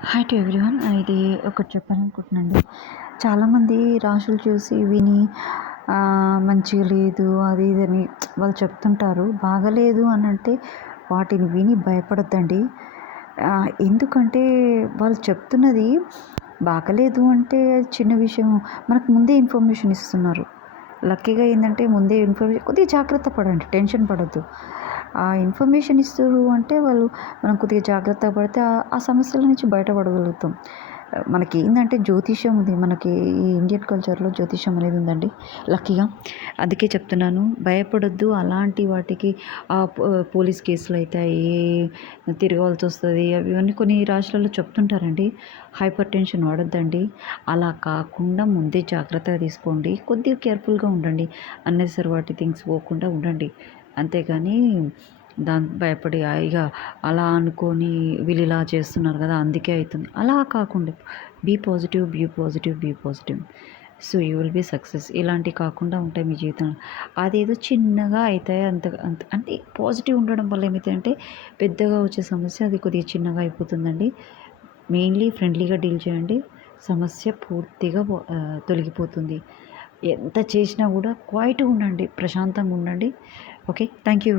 Hi to everyone. ఇది ఒకటి చెప్పాలనుకుంటున్నానండి. చాలామంది రాశులు చూసి విని మంచిగా లేదు అది ఇది అని వాళ్ళు చెప్తుంటారు. బాగలేదు అని అంటే వాటిని విని భయపడొద్దండి. ఎందుకంటే వాళ్ళు చెప్తున్నది బాగలేదు అంటే చిన్న విషయం, మనకు ముందే ఇన్ఫర్మేషన్ ఇస్తున్నారు. లక్కీగా ఏందంటే ముందే ఇన్ఫర్మేషన్, కొద్దిగా జాగ్రత్త పడండి, టెన్షన్ పడొద్దు. ఆ ఇన్ఫర్మేషన్ ఇస్తుర్రు అంటే వాళ్ళు మనం కొద్దిగా జాగ్రత్త పడితే ఆ సమస్యల నుంచి బయటపడగలుగుతాం. మనకి ఏందంటే జ్యోతిష్యం ఉంది. మనకి ఈ ఇండియన్ కల్చర్‌లో జ్యోతిష్యం అనేది ఉందండి లక్కీగా. అందుకే చెప్తున్నాను, భయపడొద్దు. అలాంటి వాటికి పోలీస్ కేసులయితాయి, తిరగాల్సొస్తది. అవి ఇవన్నీ కొన్ని రాష్ట్రాల్లో చెప్తుంటారండి. Hyper tension వాడొద్దండి. అలా కాకుండా ముందే జాగ్రత్తగా తీసుకోండి. కొద్దిగా కేర్‌ఫుల్‌గా ఉండండి. అన్నెసెసరీ వాటి థింగ్స్ పోకుండా ఉండండి. అంతేగాని భయపడి ఇగ అలా అనుకోని వీళ్ళు ఇలా చేస్తున్నారు కదా అందుకే అవుతుంది అలా కాకుండా be positive, be positive, be positive. So you will be success. ఇలాంటివి కాకుండా ఉంటాయి మీ జీవితంలో. అదేదో చిన్నగా అవుతాయి, అంత అంత అంటే పాజిటివ్ ఉండడం వల్ల ఏమవుతాయంటే పెద్దగా వచ్చే సమస్య అది కొద్దిగా చిన్నగా అయిపోతుందండి. మెయిన్లీ ఫ్రెండ్లీగా డీల్ చేయండి. సమస్య పూర్తిగా తొలగిపోతుంది. ఎంత చేసినా కూడా క్వైట్గా ఉండండి, ప్రశాంతంగా ఉండండి. Okay, thank you.